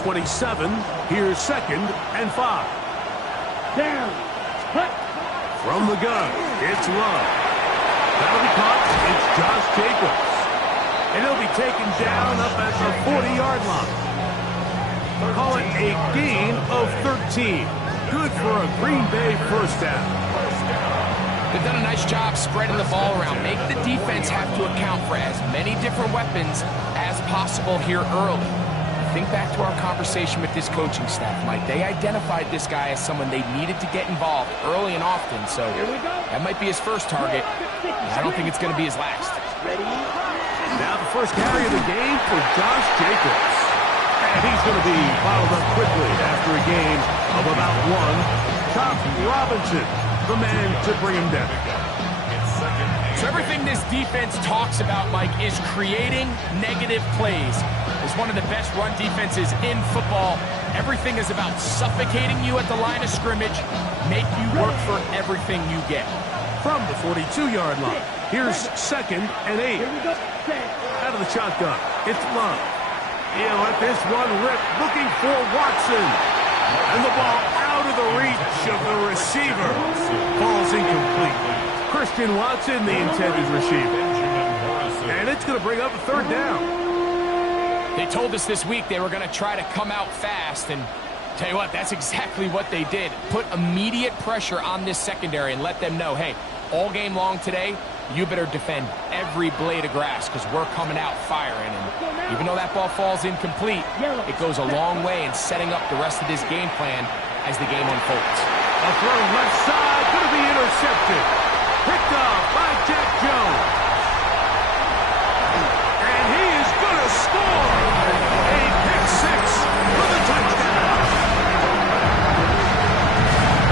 27. Here's 2nd and 5. Down. Cut. From the gun, it's Love. That'll be caught. It's Josh Jacobs. And he'll be taken down up at the 40-yard line. Call it a gain of 13. Good for a Green Bay first down. They've done a nice job spreading the ball around, making the defense have to account for as many different weapons as possible here early. Think back to our conversation with this coaching staff, Mike. They identified this guy as someone they needed to get involved early and often, so that might be his first target. I don't think it's going to be his last. Now the first carry of the game for Josh Jacobs. And he's going to be followed up quickly after a gain of about 1. Chop Robinson, the man to bring him down. So everything this defense talks about, Mike, is creating negative plays. It's one of the best run defenses in football. Everything is about suffocating you at the line of scrimmage, make you work for everything you get. From the 42-yard line, here's 2nd and 8. Out of the shotgun, it's Love. He'll let this one rip, looking for Watson. And the ball out of the reach of the receiver. Ball's incomplete. Christian Watson, the intended receiver. And it's going to bring up a 3rd down. They told us this week they were going to try to come out fast, and tell you what, that's exactly what they did. Put immediate pressure on this secondary and let them know, hey, all game long today, you better defend every blade of grass because we're coming out firing. And even though that ball falls incomplete, it goes a long way in setting up the rest of this game plan as the game unfolds. A throw left side, going to be intercepted. Picked off by Jack Jones. And he is going to score. A pick 6 for the touchdown.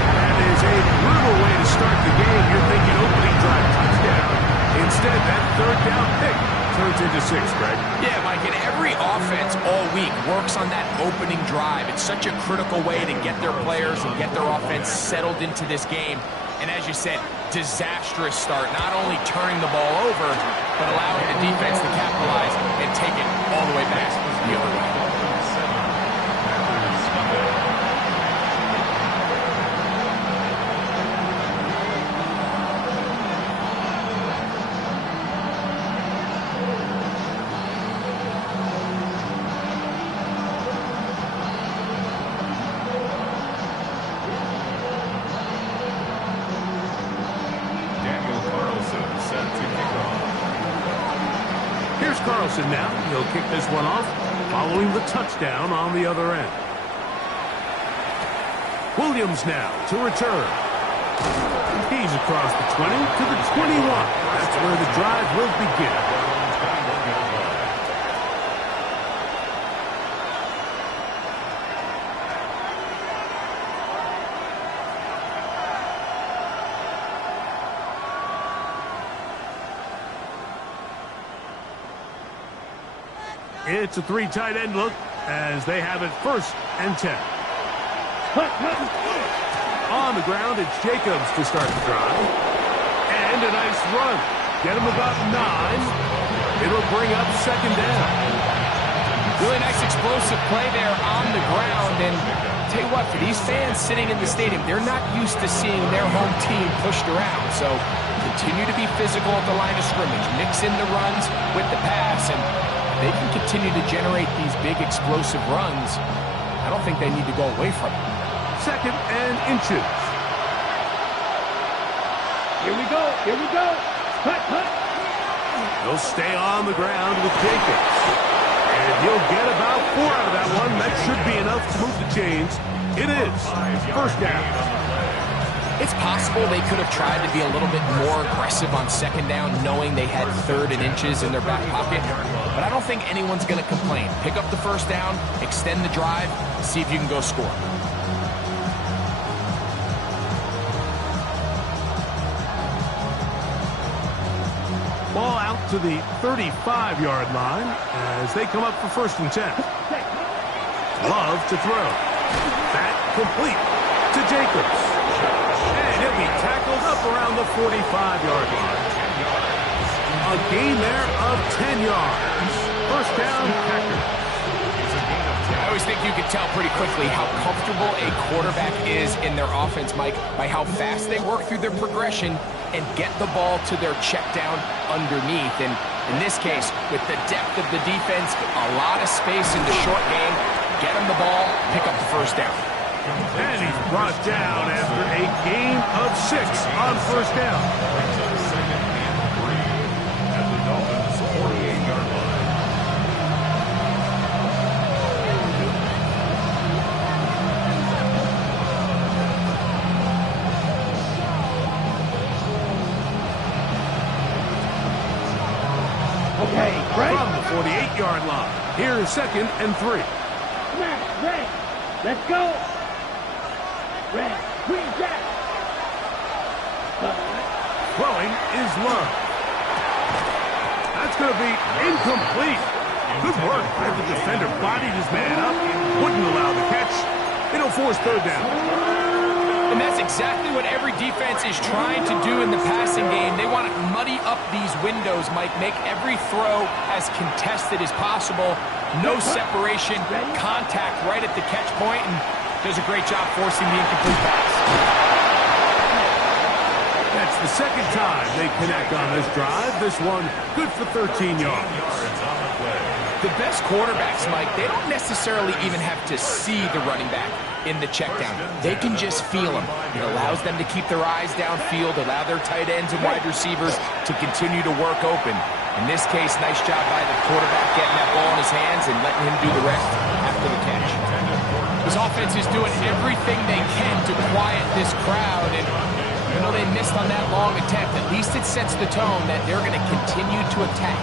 That is a brutal way to start the game. You're thinking opening drive touchdown. Instead, that 3rd down pick turns into 6, Greg. Yeah, Mike, and every offense all week works on that opening drive. It's such a critical way to get their players and get their offense settled into this game. And as you said, disastrous start, not only turning the ball over, but allowing the defense to capitalize and take it all the way back the other way. Carlson now. He'll kick this one off following the touchdown on the other end. Williams now to return. He's across the 20 to the 21. That's where the drive will begin. It's a 3 tight end look as they have it 1st and 10. On the ground, it's Jacobs to start the drive. And a nice run. Get him about 9. It'll bring up 2nd down. Really nice explosive play there on the ground. And tell you what, for these fans sitting in the stadium, they're not used to seeing their home team pushed around. So continue to be physical at the line of scrimmage. Mix in the runs with the pass. And they can continue to generate these big explosive runs. I don't think they need to go away from it. 2nd and inches. Here we go. Here we go. Cut. He'll stay on the ground with Jacobs. And he'll get about 4 out of that one. That should be enough to move the chains. It is 1st down. It's possible they could have tried to be a little bit more aggressive on 2nd down, knowing they had 3rd and inches in their back pocket. But I don't think anyone's going to complain. Pick up the 1st down, extend the drive, see if you can go score. Ball out to the 35-yard line as they come up for 1st and 10. Love to throw. That complete to Jacobs. And he'll be tackled up around the 45-yard line. A gain there of 10 yards. 1st down, Packers. I always think you can tell pretty quickly how comfortable a quarterback is in their offense, Mike, by how fast they work through their progression and get the ball to their check down underneath. And in this case, with the depth of the defense, a lot of space in the short game, get him the ball, pick up the first down. And he's brought down after a gain of 6 on first down. At the Dolphins' 48-yard line. Okay, right. From the 48-yard line. Here's 2nd and 3. Smash, red. Let's go. Red, green jack. Throwing is Love. That's going to be incomplete. Good work. The defender bodied his man up, wouldn't allow the catch. It'll force 3rd down. And that's exactly what every defense is trying to do in the passing game. They want to muddy up these windows, Mike, make every throw as contested as possible. No separation, contact right at the catch point, and does a great job forcing the incomplete pass. That's the 2nd time they connect on this drive. This one good for 13 yards. The best quarterbacks, Mike, they don't necessarily even have to see the running back in the check down. They can just feel him. It allows them to keep their eyes downfield, allow their tight ends and wide receivers to continue to work open. In this case, nice job by the quarterback getting that ball in his hands and letting him do the rest after the catch. This offense is doing everything they can to quiet this crowd, and you know they missed on that long attempt. At least it sets the tone that they're going to continue to attack.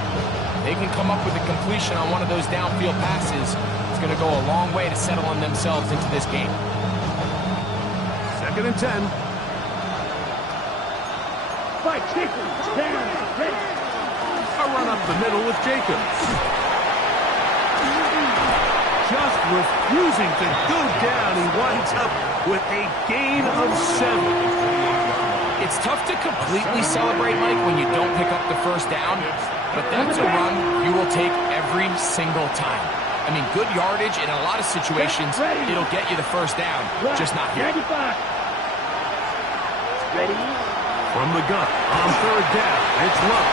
They can come up with a completion on one of those downfield passes. It's going to go a long way to settle on themselves into this game. 2nd and 10. Fight, Jacobs. Down, ready. A run up the middle with Jacobs. Just refusing to go down. He winds up with a gain of 7. It's tough to completely celebrate, Mike, when you don't pick up the first down, but that's a run you will take every single time. I mean, good yardage in a lot of situations, it'll get you the first down, just not here. Ready? From the gun, on 3rd down, it's Love.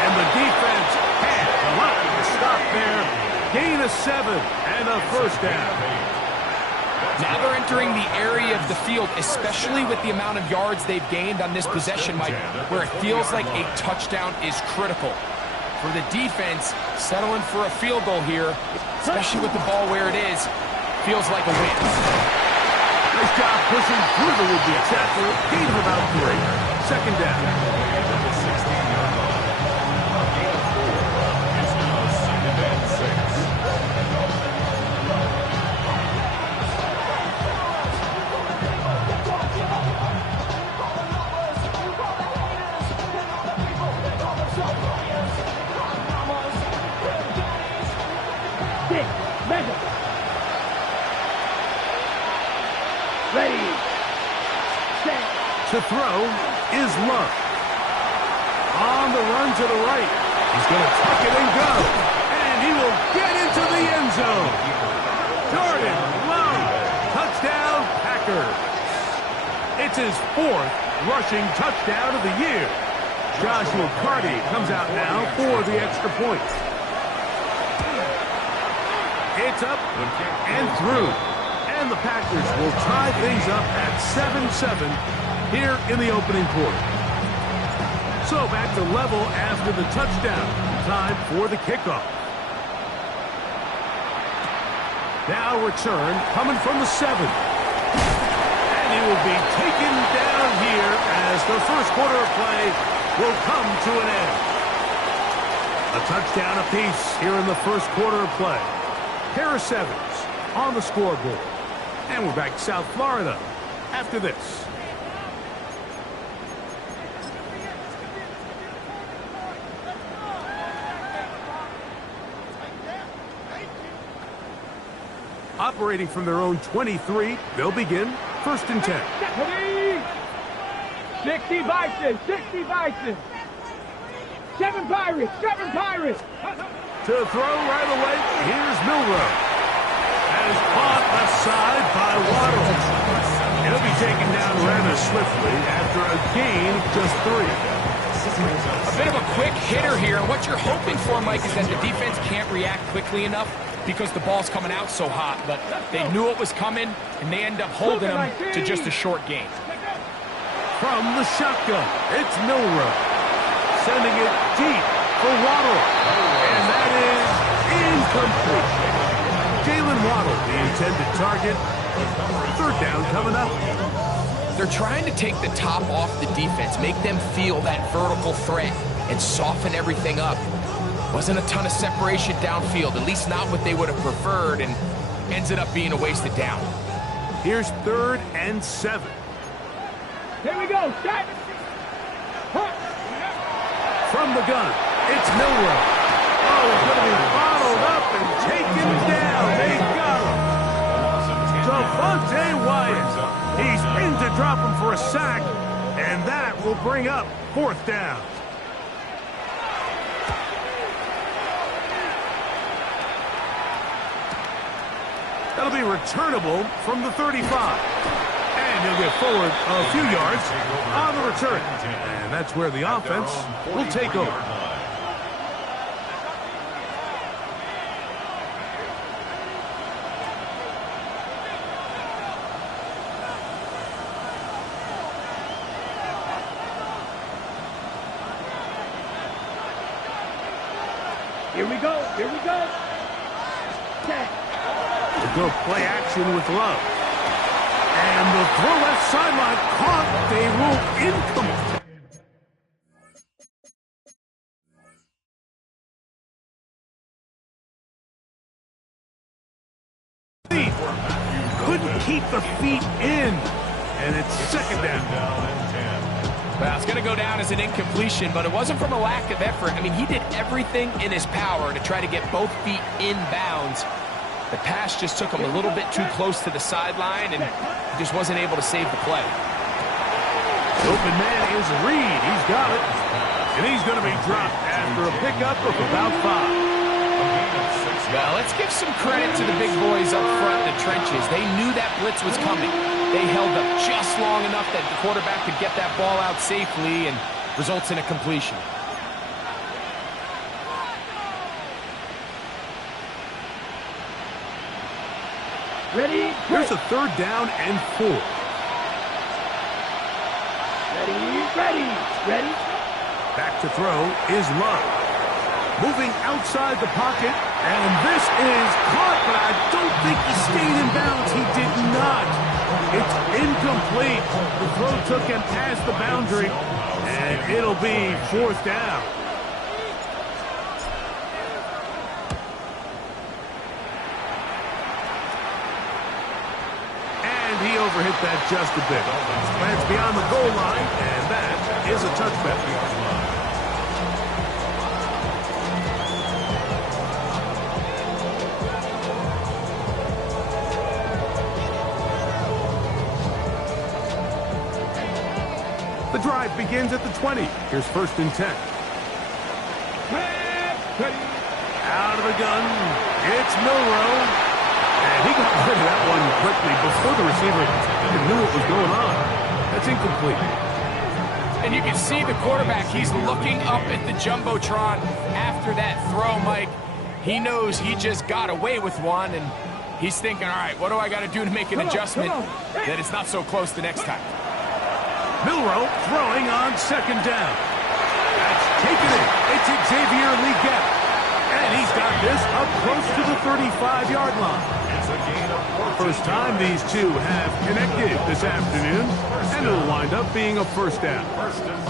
And the defense had a lot to stop there. Gain of 7 and a first down. Now they're entering the area of the field, especially with the amount of yards they've gained on this possession, Mike, where it feels like a touchdown is critical. For the defense, settling for a field goal here, especially with the ball where it is, feels like a win. Nice job pushing through the would-be tackle. Gain of about 3. 2nd down. Ready. Set. To throw is Love. On the run to the right. He's going to tuck it and go. And he will get into the end zone. Jordan Love. Touchdown, Packers. It's his 4th rushing touchdown of the year. Josh McCarty comes out now for the extra point. It's up and through. And the Packers will tie things up at 7-7 here in the opening quarter. So back to level after the touchdown. Time for the kickoff. Now return coming from the 7. And he will be taken down here as the first quarter of play will come to an end. A touchdown apiece here in the first quarter of play. Harris Evans on the scoreboard. And we're back to South Florida after this. Operating from their own 23, they'll begin 1st and 10. 60 Bison, 60 Bison. 7 Pirates, 7 Pirates. To throw right away, here's Milrow. That is caught aside by Waddle. He'll be taken down rather swiftly after a gain of just 3. A bit of a quick hitter here. What you're hoping for, Mike, is that the defense can't react quickly enough because the ball's coming out so hot. But they knew it was coming, and they end up holding them to just a short gain. From the shotgun, it's Milroe. Sending it deep for Waddle. And that is incomplete. Jalen Waddle, the intended target. 3rd down coming up. They're trying to take the top off the defense, make them feel that vertical threat, and soften everything up. Wasn't a ton of separation downfield, at least not what they would have preferred, and ends up being a wasted down. Here's 3rd and 7. Here we go. Set. From the gun, it's Milroe. Oh, he's going to be bottled up and taken down. They got him. Devontae Wyatt. He's in to drop him for a sack, and that will bring up 4th down. That'll be returnable from the 35. And he'll get forward a few yards on the return. And that's where the offense will take over. Here we go. Here we go. Set. We'll go play action with Love. And the throw left sideline caught. They rule incomplete. Couldn't keep the feet in. And it's 2nd down. Well, it's going to go down as an incompletion, but it wasn't from a lack of effort. I mean, he did everything in his power to try to get both feet in bounds. The pass just took him a little bit too close to the sideline, and he just wasn't able to save the play. Open man is Reed. He's got it. And he's going to be dropped after a pickup of about 5. Well, let's give some credit to the big boys up front in the trenches. They knew that blitz was coming. They held up just long enough that the quarterback could get that ball out safely and results in a completion. Ready? Here's a 3rd down and 4. Ready? Back to throw is Love. Moving outside the pocket, and this is caught, but I don't think he stayed in bounds. He did not. It's incomplete. The throw took him past the boundary, and it'll be 4th down. And he overhit that just a bit. Lands beyond the goal line, and that is a touchback. The drive begins at the 20. Here's 1st and 10. Out of the gun, it's Milroe. And he got rid of that one quickly before the receiver even knew what was going on. That's incomplete. And you can see the quarterback, he's looking up at the Jumbotron after that throw, Mike. He knows he just got away with one, and he's thinking, all right, what do I got to do to make an adjustment that it's not so close the next time? Milroe throwing on 2nd down. That's taken it. It's Xavier Legette. And he's got this up close to the 35-yard line. First time these two have connected this afternoon, and it'll wind up being a 1st down.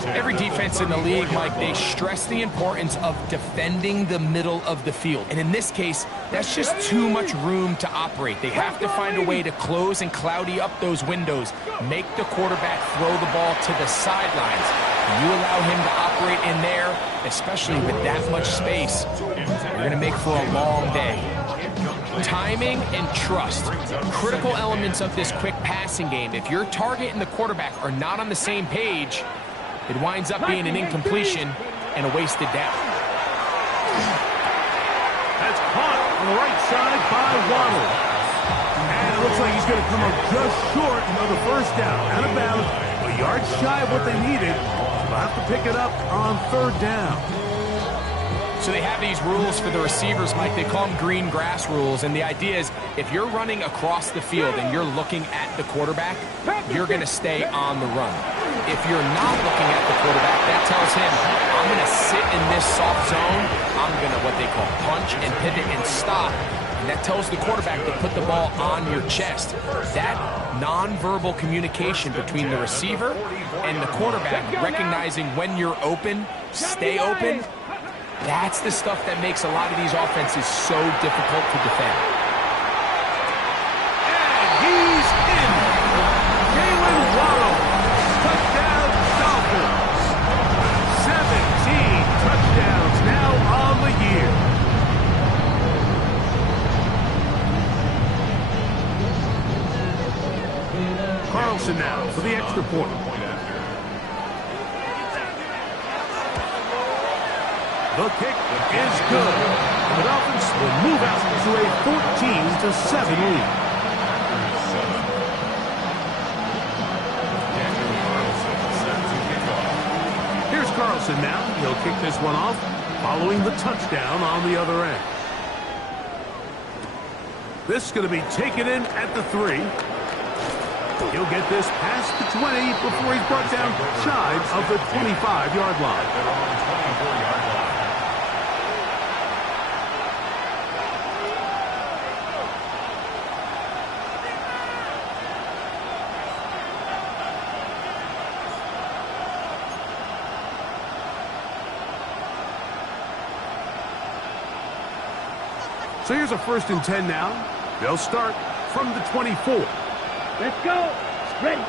Every defense in the league, Mike, they stress the importance of defending the middle of the field. And in this case, that's just too much room to operate. They have to find a way to close and cloudy up those windows, make the quarterback throw the ball to the sidelines. You allow him to operate in there, especially with that much space, you're going to make for a long day. Timing and trust, critical elements of this quick passing game. If your target and the quarterback are not on the same page, it winds up being an incompletion and a wasted down. That's caught on the right side by Waddle. Looks like he's going to come up just short of the first down. Out of bounds, a yard shy of what they needed. They'll have to pick it up on third down. So they have these rules for the receivers, Mike. They call them green grass rules. And the idea is if you're running across the field and you're looking at the quarterback, you're going to stay on the run. If you're not looking at the quarterback, that tells him, I'm going to sit in this soft zone. I'm going to what they call punch and pivot and stop. And that tells the quarterback to put the ball on your chest. That nonverbal communication between the receiver and the quarterback, recognizing when you're open, stay open, that's the stuff that makes a lot of these offenses so difficult to defend. And he's in. Jalen Waddle. Touchdown, Dolphins. 17 touchdowns now on the year. Carlson now for the extra point. The kick is good. And the Dolphins will move out to a 14-7 lead. Here's Carlson now. He'll kick this one off, following the touchdown on the other end. This is going to be taken in at the 3. He'll get this past the 20 before he's brought down shy of the 25-yard line. So here's a 1st and 10 now. They'll start from the 24. Let's go. Ready.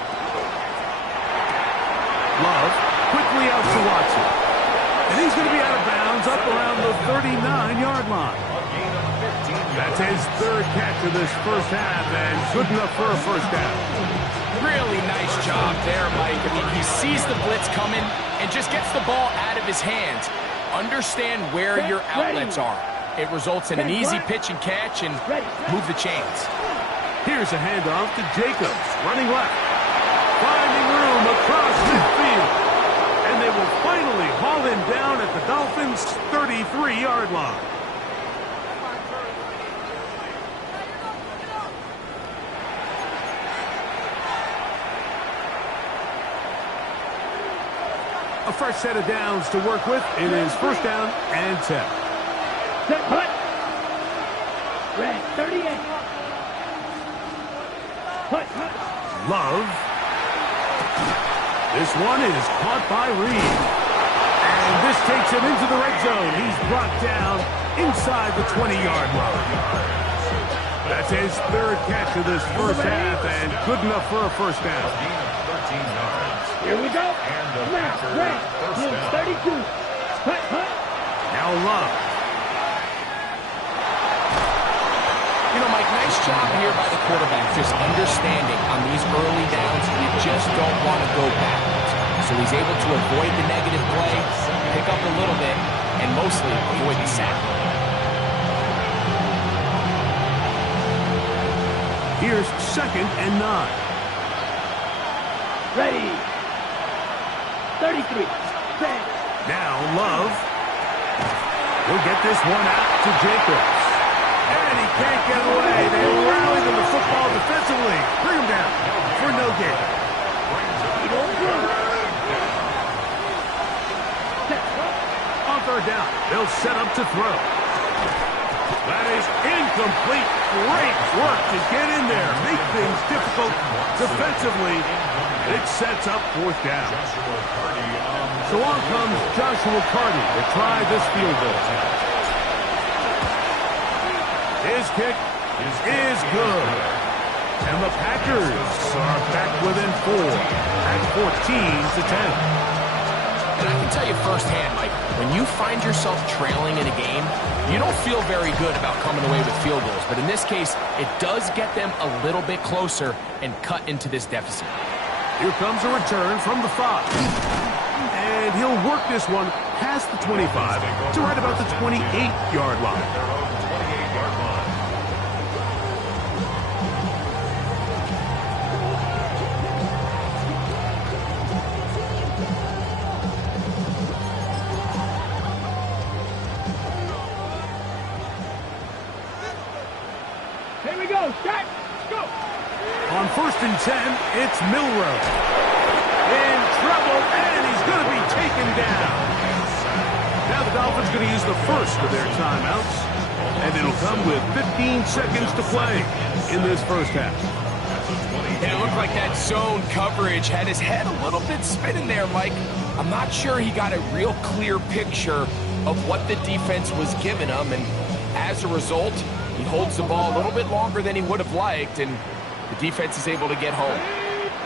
Love quickly out to Watson. And he's going to be out of bounds up around the 39-yard line. That's his 3rd catch of this first half and good enough for a first down. Really nice job there, Mike. I mean, he sees the blitz coming and just gets the ball out of his hands. Understand where your outlets are. It results in an easy pitch and catch and move the chains. Here's a handoff to Jacobs, running left. Finding room across midfield. And they will finally haul him down at the Dolphins' 33-yard line. A fresh set of downs to work with. It is 1st down and 10. Set, put. Red, 38. Put. Love. This one is caught by Reed. And this takes him into the red zone. He's brought down inside the 20-yard line. That's his 3rd catch of this first half and good enough for a first down. Here we go. Now, red, 32. Put. Now Love. You know, Mike, nice job here by the quarterback, just understanding on these early downs, you just don't want to go backwards. So he's able to avoid the negative play, pick up a little bit, and mostly avoid the sack. Here's 2nd and 9. Ready. 33. Set. Now Love. He'll get this one out to Jacobs. And he can't get away. They rally to the football defensively. Bring him down for no gain. On 3rd down, they'll set up to throw. That is incomplete. Great work to get in there. Make things difficult defensively. It sets up 4th down. So on comes Joshua Carty to try this field goal. His kick is good. And the Packers are back within 4 at 14-10. And I can tell you firsthand, Mike, when you find yourself trailing in a game, you don't feel very good about coming away with field goals. But in this case, it does get them a little bit closer and cut into this deficit. Here comes a return from the 5. And he'll work this one past the 25 to right about the 28-yard line. go, set, go. On 1st and 10, it's Milroe. In trouble, and he's going to be taken down. Now the Dolphins going to use the first of their timeouts, and it'll come with 15 seconds to play in this first half. It looked like that zone coverage had his head a little bit spinning there, Mike. I'm not sure he got a real clear picture of what the defense was giving him, and as a result, he holds the ball a little bit longer than he would have liked, and the defense is able to get home.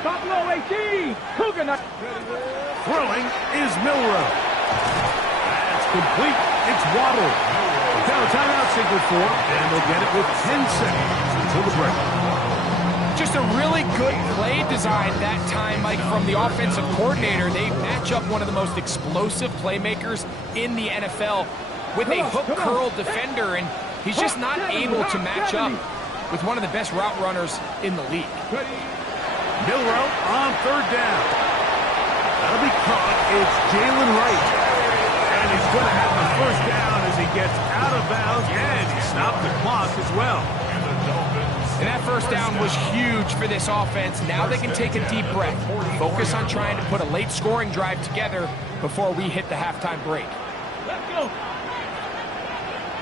Buffalo 18, Cougar. Throwing is Milroe. That's complete. It's Waddle. Now a timeout signal for him, and they'll get it with 10 seconds until the break. Just a really good play design that time, Mike, from the offensive coordinator. They match up one of the most explosive playmakers in the NFL with a hook curl defender, and he's just not able to match up with one of the best route runners in the league. Milroe on 3rd down. That'll be caught. It's Jalen Wright. And he's going to have the 1st down as he gets out of bounds, and he stopped the clock as well. And that 1st down was huge for this offense. Now they can take a deep breath, focus on trying to put a late scoring drive together before we hit the halftime break. Let's go.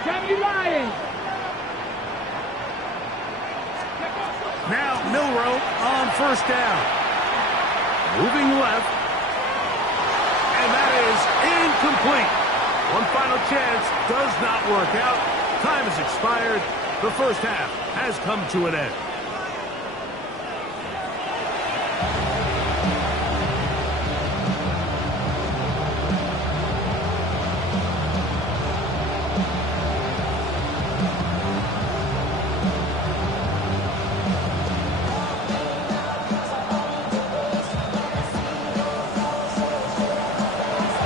Jamie Ryan. Now Milroe on 1st down. Moving left. And that is incomplete. One final chance does not work out. Time has expired. The first half has come to an end.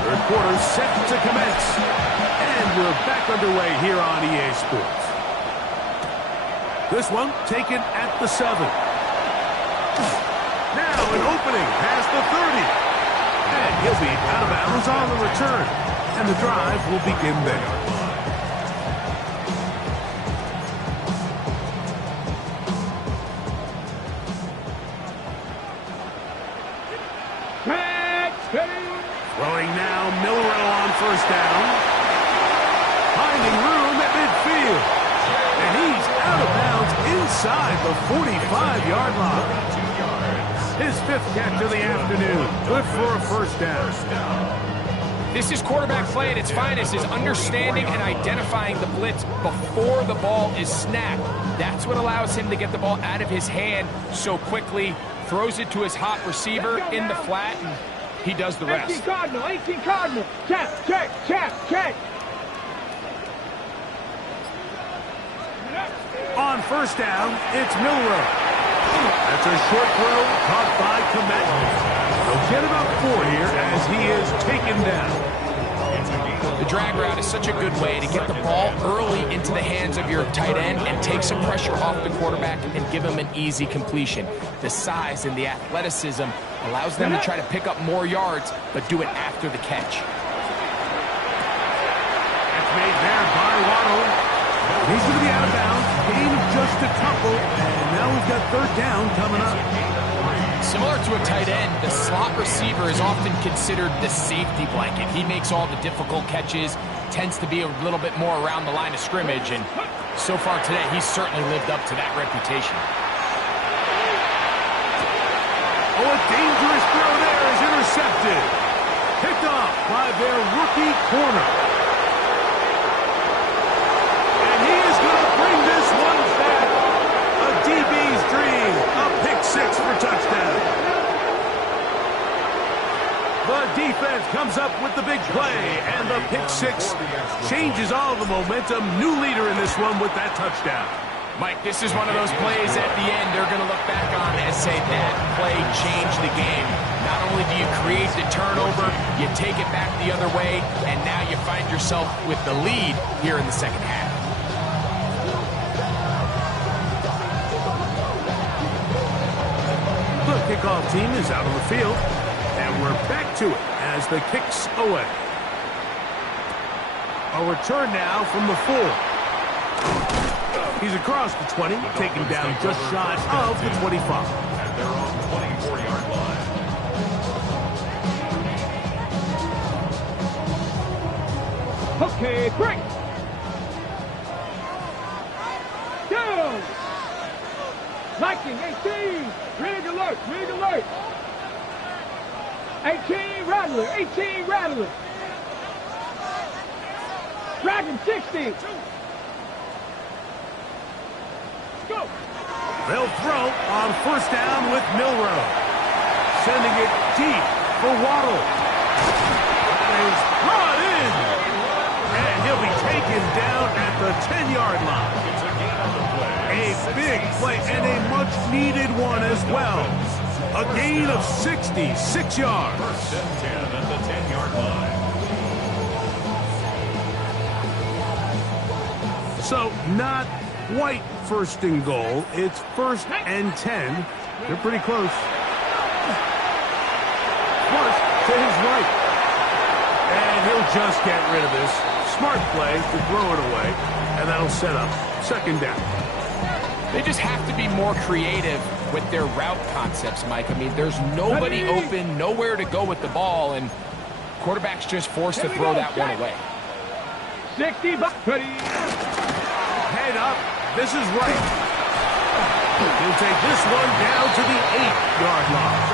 Third quarter set to commence. And we're back underway here on EA Sports. This one taken at the 7. Now an opening past the 30. And he'll be out of bounds on the return. And the drive will begin there. Throwing now, Milroe on 1st down. Finding room at midfield. And he's out of bounds inside the 45-yard line. His 5th catch of the afternoon. Good for a 1st down. This is quarterback play at its finest, is understanding and identifying the blitz before the ball is snapped. That's what allows him to get the ball out of his hand so quickly, throws it to his hot receiver in the flat, and he does the rest. 18 Cardinal. Check. On 1st down, it's Milroe. That's a short throw caught by Kmet. They'll get about 4 here as he is taken down. The drag route is such a good way to get the ball early into the hands of your tight end and take some pressure off the quarterback and give him an easy completion. The size and the athleticism allows them to try to pick up more yards, but do it after the catch. That's made there by Waddle. He's going to be out of bounds. Gain of just a couple. And now we've got 3rd down coming up. Similar to a tight end, the slot receiver is often considered the safety blanket. He makes all the difficult catches, tends to be a little bit more around the line of scrimmage, and so far today, he's certainly lived up to that reputation. Oh, a dangerous throw there is intercepted. Picked off by their rookie corner. And he is going to bring this one back. A DB's dream. A pick 6 for touchdown. The defense comes up with the big play, and the pick 6 changes all the momentum. New leader in this one with that touchdown. Mike, this is one of those plays at the end they're going to look back on and say that play changed the game. Not only do you create the turnover, you take it back the other way, and now you find yourself with the lead here in the second half. The kickoff team is out on the field, and we're back to it as the kicks away. A return now from the 4. He's across the 20, taken down just shy of the 25. At their own 24-yard line. Okay, break. Down. Liking 18. Rig alert. Rig alert. 18 Rattler. 18 Rattler. Dragon 60. Go. They'll throw on first down with Milroe. Sending it deep for Waddle. That is brought in. And he'll be taken down at the 10-yard line. It's a gain on the play. A big play and a much-needed one as well. A gain of 66 yards. First and 10 at the 10-yard line. So not quite first and goal. It's first and 10. They're pretty close. First to his right. And he'll just get rid of this. Smart play to throw it away. And that'll set up second down. They just have to be more creative with their route concepts, Mike. I mean, there's nobody open, nowhere to go with the ball, and quarterback's just forced to throw that one away. 60 bucks. Ready. Head up. This is right. He'll take this one down to the 8-yard line.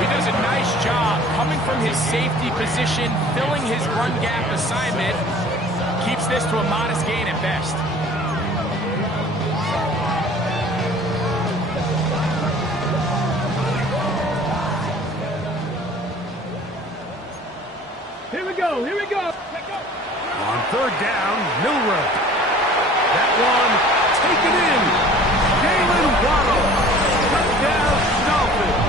He does a nice job coming from his safety position, filling his run gap assignment. Keeps this to a modest gain at best. Here we go. Here we go. On third down, Milroe. That one taken in. Jalen Waddle. Touchdown, Dolphins.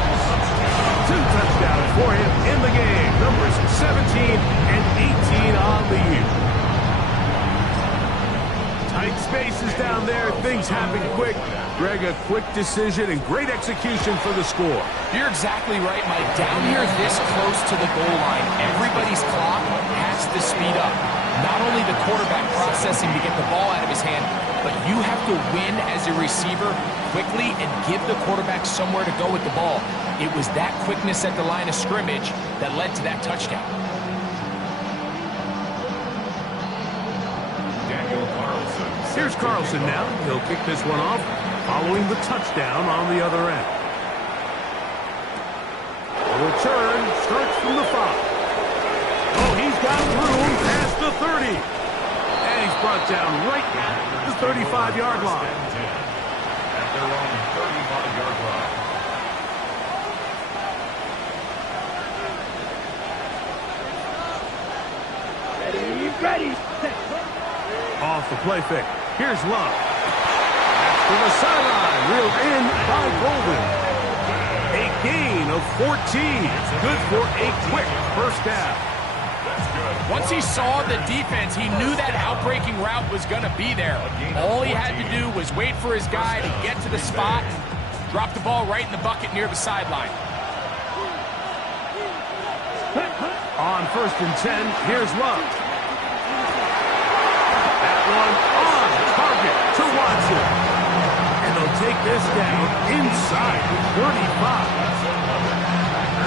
2 touchdowns for him in the game. Numbers 17 and 18 on the year. Tight spaces down there. Things happen quick. Greg, a quick decision and great execution for the score. You're exactly right, Mike. Down here this close to the goal line, everybody's clock has to speed up. Not only the quarterback processing to get the ball out of his hand, but you have to win as a receiver quickly and give the quarterback somewhere to go with the ball. It was that quickness at the line of scrimmage that led to that touchdown. Daniel Carlson. Here's Carlson now. He'll kick this one off following the touchdown on the other end. The return starts from the 5. Oh, he's got room past the 30. And he's brought down right at the 35-yard line. At their own 35-yard line. Ready. Off the play fake. Here's Love. That's to the sideline. Reeled in by Golden. A gain of 14. Good for a quick first down. Once he saw the defense, he knew that outbreaking route was going to be there. All he had to do was wait for his guy to get to the spot, drop the ball right in the bucket near the sideline. On first and 10, here's Love. That one on target to Watson. And they'll take this down inside the 35.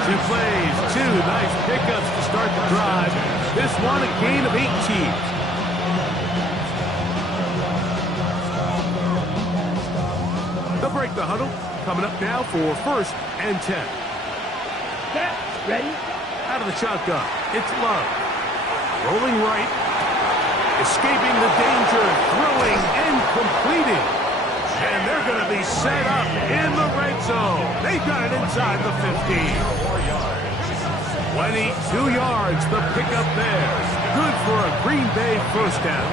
2 plays, 2 nice pickups to start the drive. This one a gain of 18. They'll break the huddle. Coming up now for first and 10. Set. Ready. Out of the shotgun, it's Love. Rolling right. Escaping the danger, throwing and completing. And they're going to be set up in the red zone. They got it inside the 15. 22 yards, the pickup there. Good for a Green Bay first down.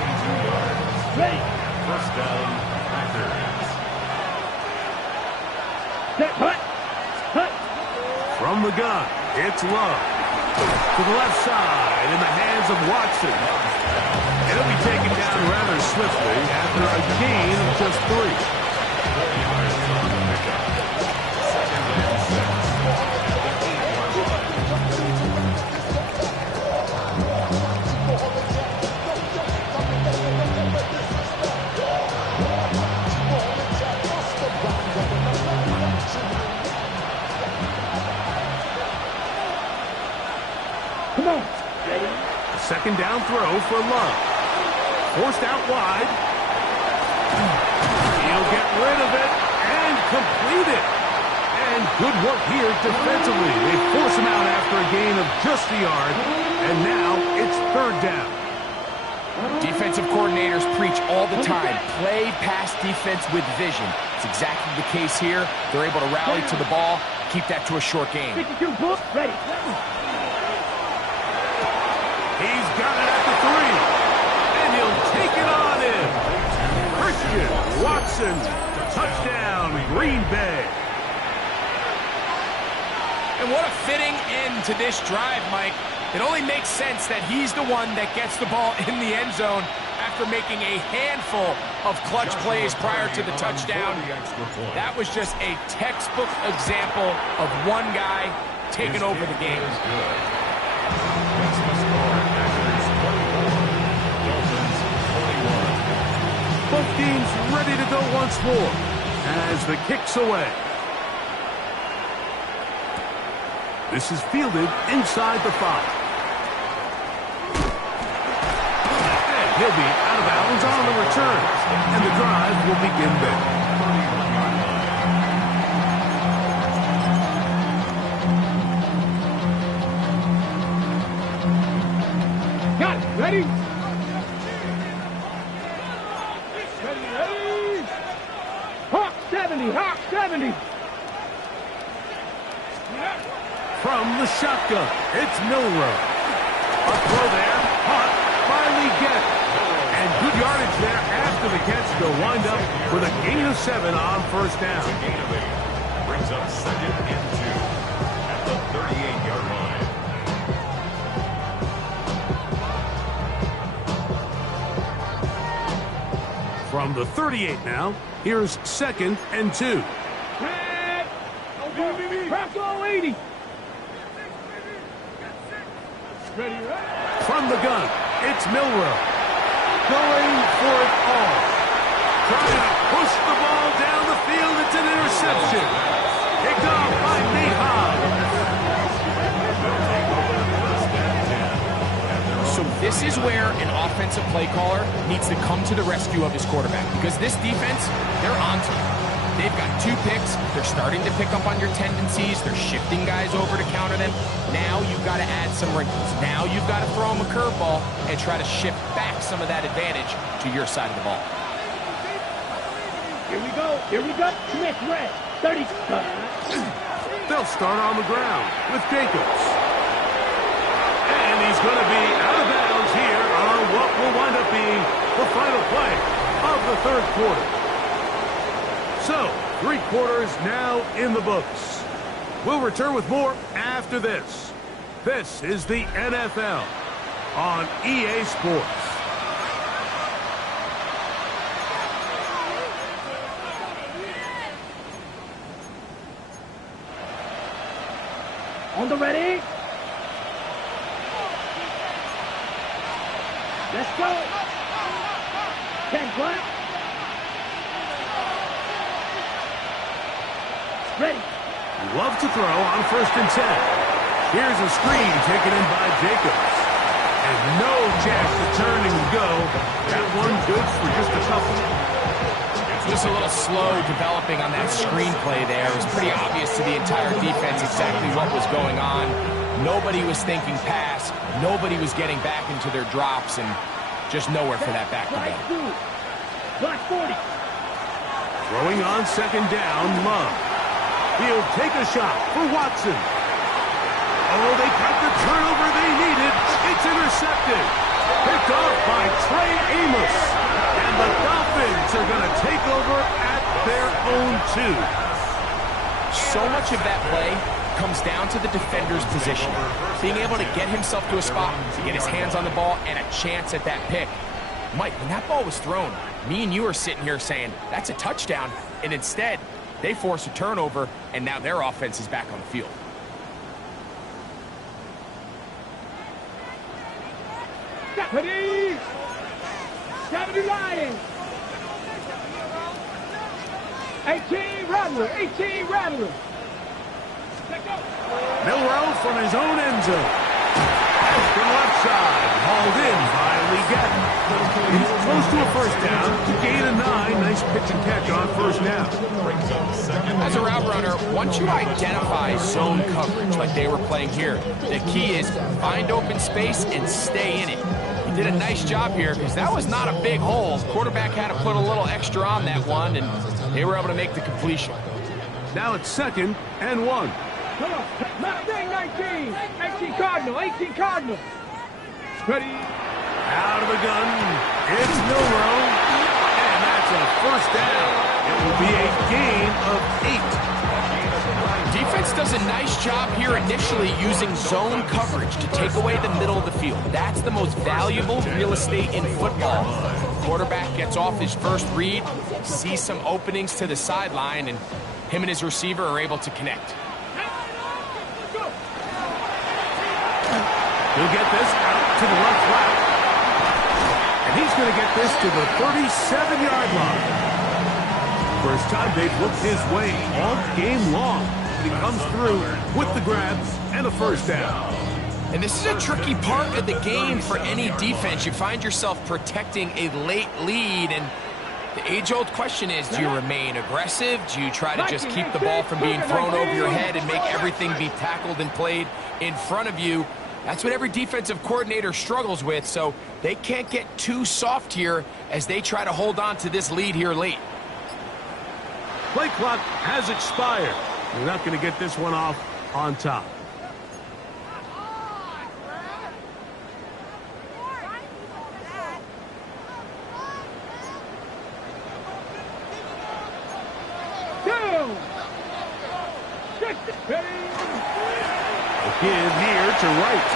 Ready. First down, Packers. Set. Hut. Hut. From the gun, it's Love. To the left side in the hands of Watson. It'll be taken down rather swiftly after a gain of just 3. second down throw for Love. Forced out wide. He'll get rid of it and complete it. And good work here defensively. They force him out after a gain of just a yard. And now it's third down. Defensive coordinators preach all the time, play pass defense with vision. It's exactly the case here. They're able to rally to the ball, keep that to a short game. Ready. He's got it at the 3. And he'll take it on in. Christian Watson, touchdown, Green Bay. And what a fitting end to this drive, Mike. It only makes sense that he's the one that gets the ball in the end zone after making a handful of clutch plays prior to the touchdown. That was just a textbook example of one guy taking over the game. Both teams ready to go once more as the kick's away. This is fielded inside the 5. He'll be out of bounds on the return, and the drive will begin there. Got it. Ready? Ready. Hawk 70. Hawk 70. From the shotgun, it's Milroe. A throw there, caught by Legette. And good yardage there after the catch. They'll wind up with a gain of 7 on first down. A gain of 8 brings up 2nd and 2 at the 38-yard line. From the 38 now, here's 2nd and 2. Bronco 80. Ready. From the gun, it's Milroe. Going for it all. Trying to push the ball down the field. It's an interception. Picked off by Nate Hobbs. So this is where an offensive play caller needs to come to the rescue of his quarterback, because this defense, they're onto it. They've got 2 picks. They're starting to pick up on your tendencies. They're shifting guys over to counter them. Now you've got to add some wrinkles. Now you've got to throw them a curveball and try to shift back some of that advantage to your side of the ball. Here we go. Here we go. Smith red. 30. They'll start on the ground with Jacobs. And he's going to be out of bounds here on what will wind up being the final play of the third quarter. So, 3 quarters now in the books. We'll return with more after this. This is the NFL on EA Sports. On the ready. Let's go. 10 black. Ready. Love to throw on 1st and 10. Here's a screen taken in by Jacobs. And no chance to turn and go. That one good for just a couple. Just a little slow developing on that screenplay there. It was pretty obvious to the entire defense exactly what was going on. Nobody was thinking pass. Nobody was getting back into their drops, and just nowhere for that back to go. Block 40. Throwing on 2nd down, Love. He'll take a shot for Watson. Oh, they got the turnover they needed. It's intercepted. Picked off by Trey Amos. And the Dolphins are going to take over at their own 2. So much of that play comes down to the defender's position. Being able to get himself to a spot, to get his hands on the ball, and a chance at that pick. Mike, when that ball was thrown, me and you are sitting here saying, that's a touchdown. And instead, they force a turnover, and now their offense is back on the field. Ready. 70 Lions. 18 Rattler. 18 Rattler. Milroe from his own end zone. pass from left side. Hauled in by Lee Gatton. He's close to a first down. Gain of 9. Nice pitch and catch on first down. As a route runner, once you identify zone coverage like they were playing here, the key is find open space and stay in it. He did a nice job here because that was not a big hole. Quarterback had to put a little extra on that one, and they were able to make the completion. Now it's 2nd and 1. Come on. 19. 18 Cardinal. 18 Cardinal. Ready. Out of the gun. It's Milroe. And that's a first down. It will be a gain of 8. Defense does a nice job here initially using zone coverage to take away the middle of the field. That's the most valuable real estate in football. Quarterback gets off his first read, sees some openings to the sideline, and him and his receiver are able to connect. He'll get this out to the left flat. And he's going to get this to the 37-yard line. First time they've looked his way all game long. He comes through with the grab and a first down. And this is a tricky part of the game for any defense. You find yourself protecting a late lead, and the age-old question is, do you remain aggressive? Do you try to just keep the ball from being thrown over your head and make everything be tackled and played in front of you? That's what every defensive coordinator struggles with, so they can't get too soft here as they try to hold on to this lead here late. Play clock has expired. You're not going to get this one off on top. Give here to Wright.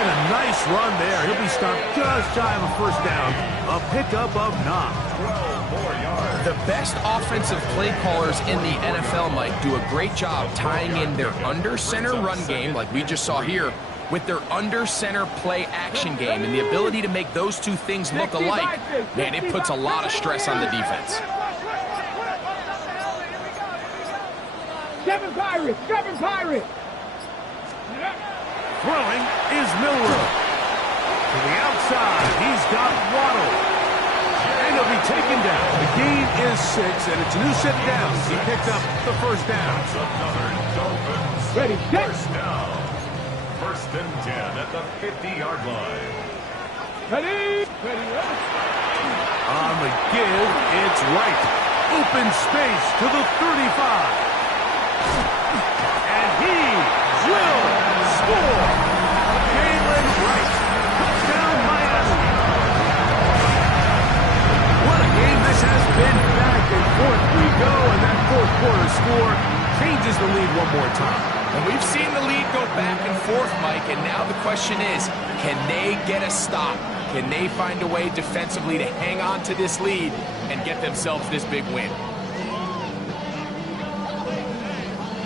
And a nice run there. He'll be stopped just shy of a first down. A pickup of 9. The best offensive play callers in the NFL, Mike, do a great job tying in their under-center run game, like we just saw here, with their under-center play action game. And the ability to make those two things look alike, man, it puts a lot of stress on the defense. Seven Pirates! Throwing is Milroe. To the outside, he's got Waddle. And he'll be taken down. The gain is 6, and it's a new set of downs. He picked up the first down. Ready, set. First down. 1st and 10 at the 50-yard line. Ready. On the give, it's Wright. Open space to the 35. And he will score. Jalen Wright. Touchdown, Miami. What a game this has been. Back and forth we go, and that fourth quarter score changes the lead one more time. And we've seen the lead go back and forth, Mike, and now the question is, can they get a stop? Can they find a way defensively to hang on to this lead and get themselves this big win?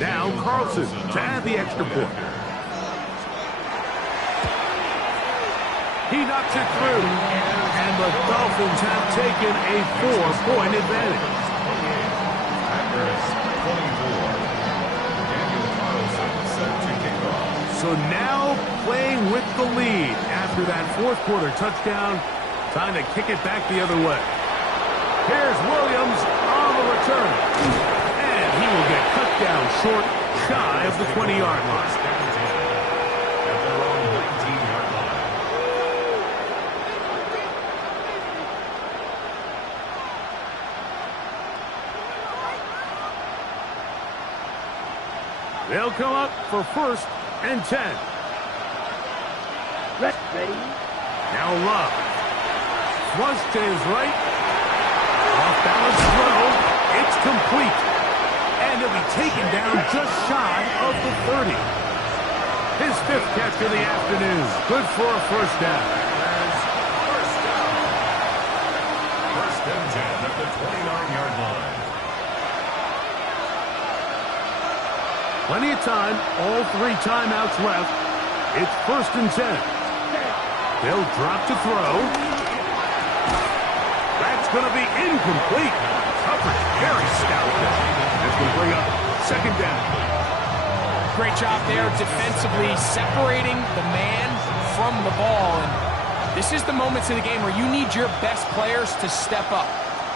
Now Carlson to add the extra point. He knocks it through. And the Dolphins have taken a 4-point advantage. So now playing with the lead after that fourth quarter touchdown. Time to kick it back the other way. Here's Williams on the return. And he will get cut down short, shy of the 20-yard line. At their own 19-yard line. They'll come up for 1st and 10. Ready. Now Love. Flush to his right. Off-balance throw. It's complete. And he'll be taken down just shy of the 30. His 5th catch of the afternoon. Good for a first down. First and 10 at the 29-yard line. Plenty of time. All 3 timeouts left. It's 1st and 10. They'll drop to throw. That's going to be incomplete. Coverage very stout. This will bring up 2nd down. great job there defensively separating the man from the ball. And this is the moments in the game where you need your best players to step up.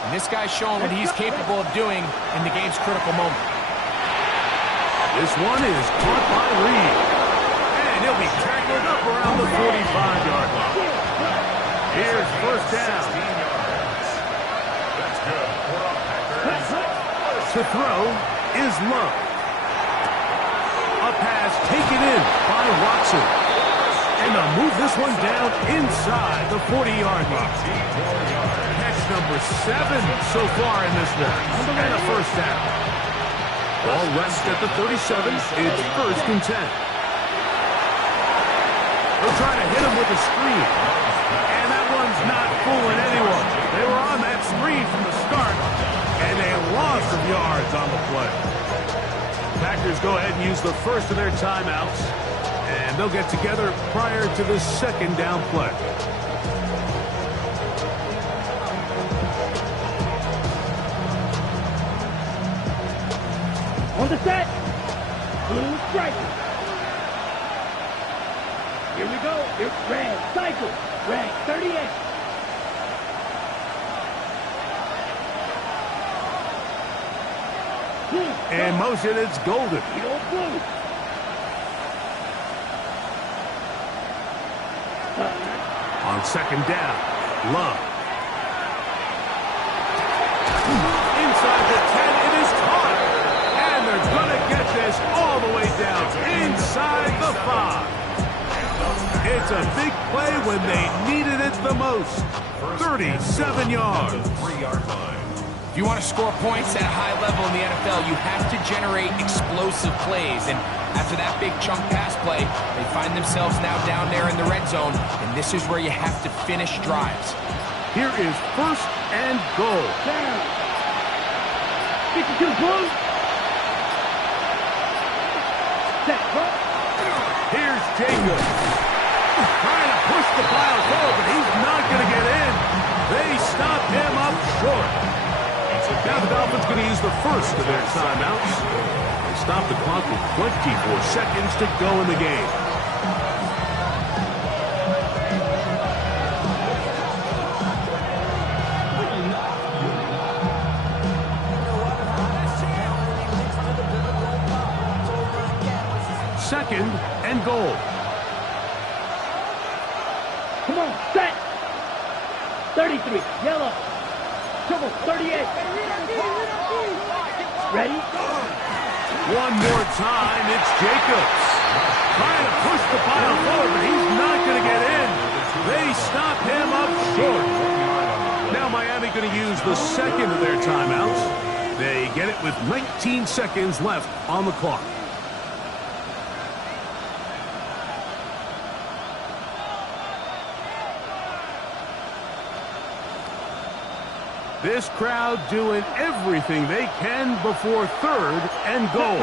And this guy's showing what he's capable of doing in the game's critical moment. This one is caught by Reed. And he'll be tackled up around the 45-yard line. Here's first down. That's good. To throw is Love. A pass taken in by Watson. And they'll move this one down inside the 40-yard line. Catch number 7 so far in this one. And a first down. Ball rests at the 37. It's first and 10. They'll try to hit him with a screen. And that one's not fooling anyone. They were on that screen from the start. And they lost some yards on the play. Packers go ahead and use the first of their timeouts. And they'll get together prior to the second down play. On the set. Blue strike. Here we go. Here, red cycle. Red 38. In motion, it's Golden. Blue. On second down, Love. Inside the 10, it is caught. And they're going to get this all the way down inside the 5. It's a big play when they needed it the most. 37 yards. 3-yard line. If you want to score points at a high level in the NFL, you have to generate explosive plays. And after that big chunk pass play, they find themselves now down there in the red zone, and this is where you have to finish drives. Here is first and goal. Down. 52 blue. Set. Run. Here's Jacob. Trying to push the pile forward, but he's not going to get in. They stop him up short. Now the Dolphins going to use the first of their timeouts. They stop the clock with 24 seconds to go in the game. Second and goal. Come on, set. 33, yellow. Trouble, 38. Ready? One more time, it's Jacobs. Trying to push the pile forward, but he's not going to get in. They stop him up short. Now Miami going to use the second of their timeouts. They get it with 19 seconds left on the clock. This crowd doing everything they can before third and goal.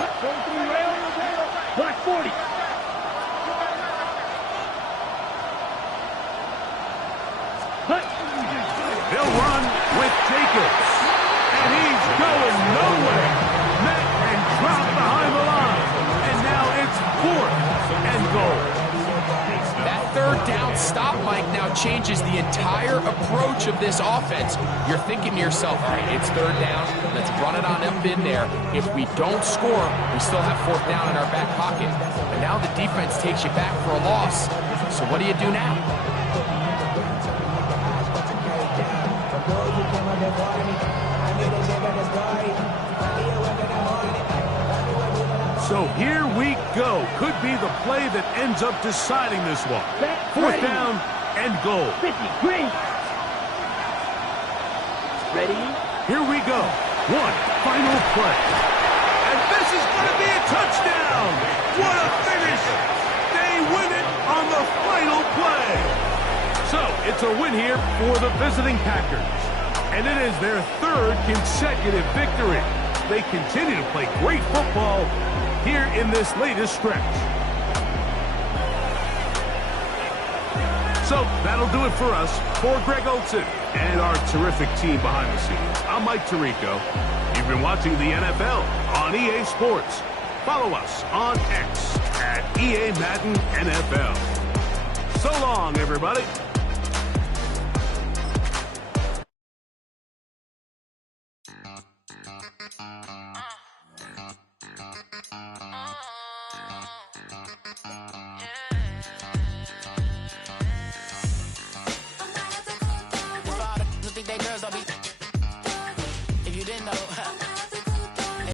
Black 40. They'll run with Jacobs. And he's going nowhere. Met and dropped behind the line. And now it's fourth and goal. That third down stop, Mike, now changes the entire approach of this offense. You're thinking to yourself, all right, it's third down. Let's run it on up in there. If we don't score, we still have fourth down in our back pocket. But now the defense takes you back for a loss. So what do you do now? So here we go. Could be the play that ends up deciding this one. Fourth down and goal. 50, green. Ready? Here we go. One final play. And this is going to be a touchdown. What a finish. They win it on the final play. So it's a win here for the visiting Packers. And it is their third consecutive victory. They continue to play great football here in this latest stretch. So that'll do it for us. For Greg Olsen and our terrific team behind the scenes, I'm Mike Tirico. You've been watching the NFL on EA Sports. Follow us on X at EA Madden NFL. So long, everybody.